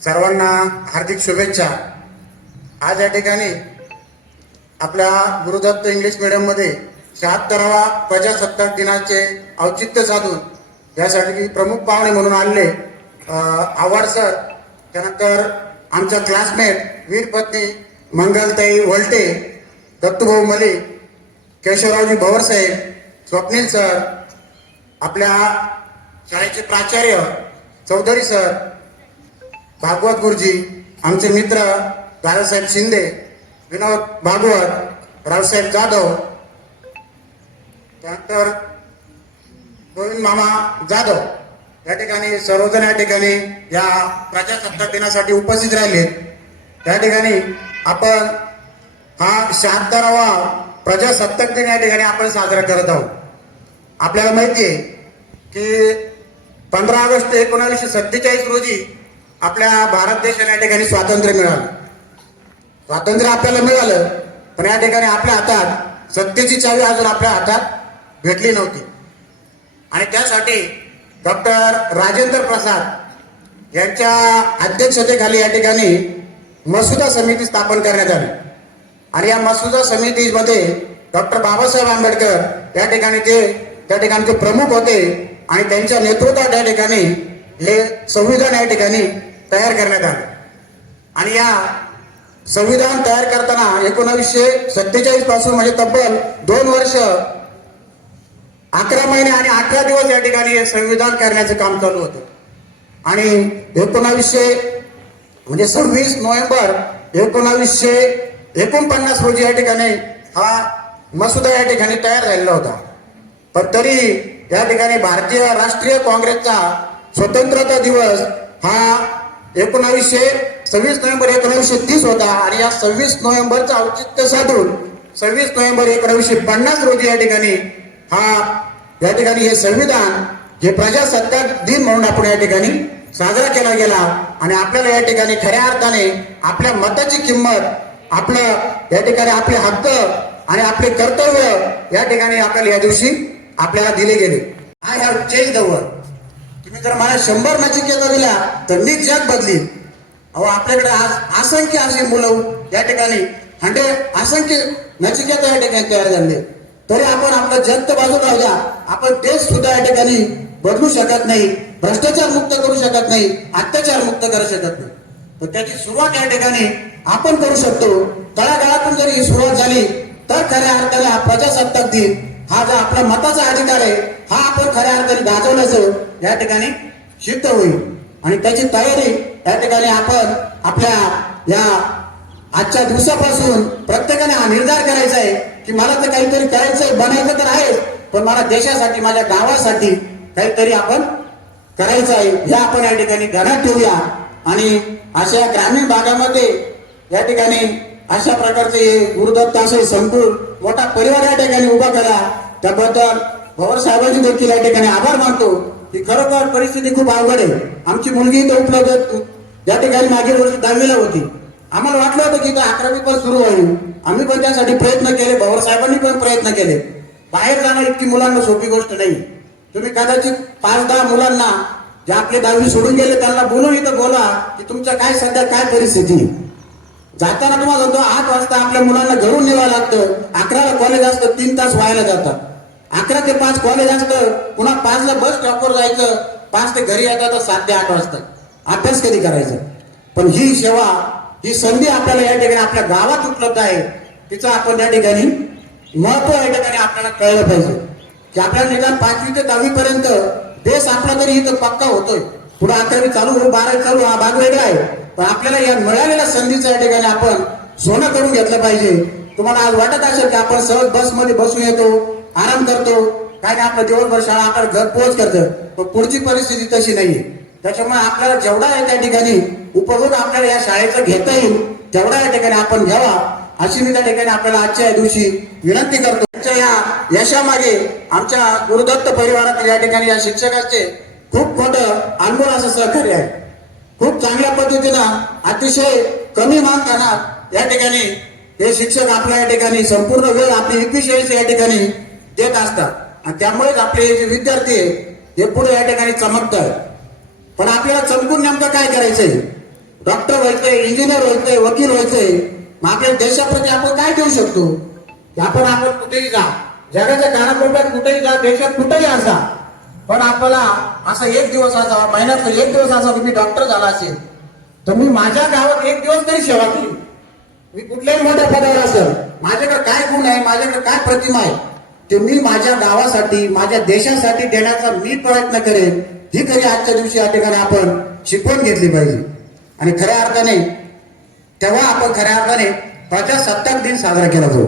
सर्वांना हार्दिक शुभेच्छा. आज या ठिकाणी आपल्या गुरुदत्त इंग्लिश मीडियममध्ये शहात्तरावा प्रजासत्ताक दिनाचे औचित्य साधून यासाठी प्रमुख पाहुणे म्हणून आणले आव्हाड सर त्यानंतर आमचा क्लासमेट वीरपत्नी मंगलताई वलटे दत्तूभाऊ मलिक केशवरावजी भवरसाहेब स्वप्नील सर आपल्या शाळेचे प्राचार्य चौधरी सर भागवत गुरुजी आमचे मित्र दादासाहेब शिंदे विनोद भागवत रावसाहेब जाधव त्यानंतर गोविंद मामा जाधव या ठिकाणी सर्वजण या ठिकाणी या प्रजासत्ताक दिनासाठी उपस्थित राहिले. त्या ठिकाणी आपण हा शहात्तरावा प्रजासत्ताक दिन या ठिकाणी आपण साजरा करत आहोत. आपल्याला माहिती आहे की पंधरा ऑगस्ट एकोणावीसशे सत्तेचाळीस रोजी आपल्या भारत देशाला या ठिकाणी स्वातंत्र्य मिळालं. स्वातंत्र्य आपल्याला मिळालं पण या ठिकाणी आपल्या हातात सत्तेची चावी अजून आपल्या हातात भेटली नव्हती. आणि त्यासाठी डॉक्टर राजेंद्र प्रसाद यांच्या अध्यक्षतेखाली या ठिकाणी मसुदा समिती स्थापन करण्यात आली. आणि या मसुदा समितीमध्ये डॉक्टर बाबासाहेब आंबेडकर या ठिकाणी ते त्या ठिकाणचे प्रमुख होते आणि त्यांच्या नेतृत्वात या ठिकाणी हे संविधान या ठिकाणी तयार करण्यात आले. आणि या संविधान तयार करताना एकोणावीसशे सत्तेचाळीसपासून म्हणजे तब्बल दोन वर्ष अकरा महिने आणि अठरा दिवस या ठिकाणी हे संविधान करण्याचं काम चालू होतं. आणि एकोणावीसशे म्हणजे सव्वीस नोव्हेंबर एकोणावीसशे एकोणपन्नास रोजी या ठिकाणी हा मसुदा या ठिकाणी तयार झालेला होता. पण तरी या ठिकाणी भारतीय राष्ट्रीय काँग्रेसचा स्वतंत्रता दिवस हा एकोणावीसशे सव्वीस नोव्हेंबर एकोणावीसशे तीस होता आणि या सव्वीस नोव्हेंबरचं औचित्य साधून सव्वीस नोव्हेंबर एकोणावीसशे पन्नास रोजी या ठिकाणी हा या ठिकाणी हे संविधान हे प्रजासत्ताक दिन म्हणून आपण या ठिकाणी साजरा केला गेला आणि आपल्याला या ठिकाणी खऱ्या अर्थाने आपल्या मताची किंमत आपलं या ठिकाणी आपले हक्क आणि आपले कर्तव्य या ठिकाणी आपल्याला या दिवशी आपल्याला दिले गेले. I have change the world जर मला शंभर नचिकेता दिल्या तर मी जग बदली अहो आपल्याकडे आज असंख्य अशी मुलं या ठिकाणी हंड्रेड असंख्य नचिकेता या ठिकाणी तयार झाले. तरी आपण आपलं जग तर बाजूला राहू द्या आपण देश सुद्धा या ठिकाणी बदलू शकत नाही भ्रष्टाचार मुक्त करू शकत नाही अत्याचार मुक्त करू शकत नाही. तर त्याची सुरुवात या ठिकाणी आपण करू शकतो. तळागाळातून जर ही सुरुवात झाली तर खऱ्या अर्थाने हा प्रजासत्ताक दिन हा जो आपला मताचा अधिकार आहे हा आपण खऱ्या अर्थाने गाजवण्याचं या ठिकाणी सिद्ध होईल. आणि त्याची तयारी या ठिकाणी आपण आपल्या या आजच्या दिवसापासून प्रत्येकाने हा निर्धार करायचा आहे की मला तर काहीतरी करायचं बनायचं तर आहे पण मला देशासाठी माझ्या गावासाठी काहीतरी आपण करायचं आहे हे आपण या ठिकाणी घरात ठेवूया. आणि अशा ग्रामीण भागामध्ये या ठिकाणी अशा प्रकारचे हे गुरुदत्त असे संकुल मोठा परिवार या ठिकाणी उभा करा. त्याबद्दल पवार साहेबांची देखील या ठिकाणी आभार मानतो की खरोखर परिस्थिती खूप अवघड आहे. आमची मुलगी इथं उपलब्ध या ठिकाणी मागील वर्षी दहावीला होती. आम्हाला वाटलं होतं की इथं अकरावी पण सुरू होईल. आम्ही पण त्यासाठी प्रयत्न केले पवार साहेबांनी पण प्रयत्न केले. बाहेर जाणं इतकी मुलांना सोपी गोष्ट नाही. तुम्ही कदाचित पाच दहा मुलांना जे आपले दहावी सोडून गेले त्यांना बोलून इथं बोला की तुमच्या काय सध्या काय परिस्थिती? जाताना तुम्हाला आठ वाजता आपल्या मुलांना घरून नेवा लागतं. अकराला कॉलेज असतं तीन तास व्हायला जातात. अकरा ते पाच कॉलेज असतं पुन्हा पाचला बस स्टॉपवर जायचं पाच ते घरी येतात तर सात ते आठ वाजता अभ्यास कधी करायचा? पण ही सेवा ही संधी आपल्याला या ठिकाणी आपल्या गावात उपलब्ध आहे. तिचं आपण या ठिकाणी महत्त्व या ठिकाणी आपल्याला कळलं पाहिजे. की आपल्याला निदान पाचवी ते दहावी पर्यंत बेस आपला तरी इथं पक्का होतोय. पुढे अकरावी चालू हो बारावी चालू हा भाग वेगळा आहे. पण आपल्याला या मिळालेल्या संधीचं या ठिकाणी आपण सोनं करून घेतलं पाहिजे. तुम्हाला आज वाटत असेल की आपण सहज बसमध्ये बसून येतो आराम करतो काय नाही आपलं दिवसभर शाळा आपल्याला घर पोहोच करतं पण पुढची परिस्थिती तशी नाहीये. त्याच्यामुळे आपल्याला जेवढा आहे त्या ठिकाणी उपभोग आपल्याला या शाळेचं घेता येईल तेवढा या ठिकाणी आपण घ्यावा अशी मी त्या ठिकाणी आपल्याला आजच्या दिवशी विनंती करतो. आमच्या या यशामागे आमच्या गुरुदत्त परिवारातील या ठिकाणी या शिक्षकाचे खूप मोठं अनमोल असं सहकार्य आहे. खूप चांगल्या पद्धतीनं अतिशय कमी मानताना या ठिकाणी हे शिक्षक आपल्या या ठिकाणी संपूर्ण वेळ आपली एकवीस या ठिकाणी देत असतात. आणि त्यामुळेच आपले जे विद्यार्थी आहे हे पुढे या ठिकाणी चमकतात. पण आपल्याला चमकून नेमकं काय करायचंय? डॉक्टर व्हायचंय इंजिनियर व्हायचंय वकील व्हायचंय. मग आपल्या देशाप्रती आपण काय देऊ शकतो? की आपण आपण कुठेही जा. जगाच्या कानाकोपऱ्यात कुठेही जा देशात कुठेही असा. पण आपल्याला असा एक दिवस असा महिन्यात एक दिवस असा तुम्ही मी डॉक्टर झाला असेल तर मी माझ्या गावात एक दिवस तरी सेवा केली. मी कुठल्याही मोठ्या पदावर असेल. माझ्याकडे काय गुण आहे? माझ्याकडे काय प्रतिमा आहे? ते मी माझ्या गावासाठी माझ्या देशासाठी देण्याचा मी प्रयत्न करेन ही खरी आजच्या दिवशी या ठिकाणी आपण शिकवून घेतली पाहिजे. आणि खऱ्या अर्थाने तेव्हा आपण खऱ्या अर्थाने प्रजासत्ताक दिन साजरा केला जाऊ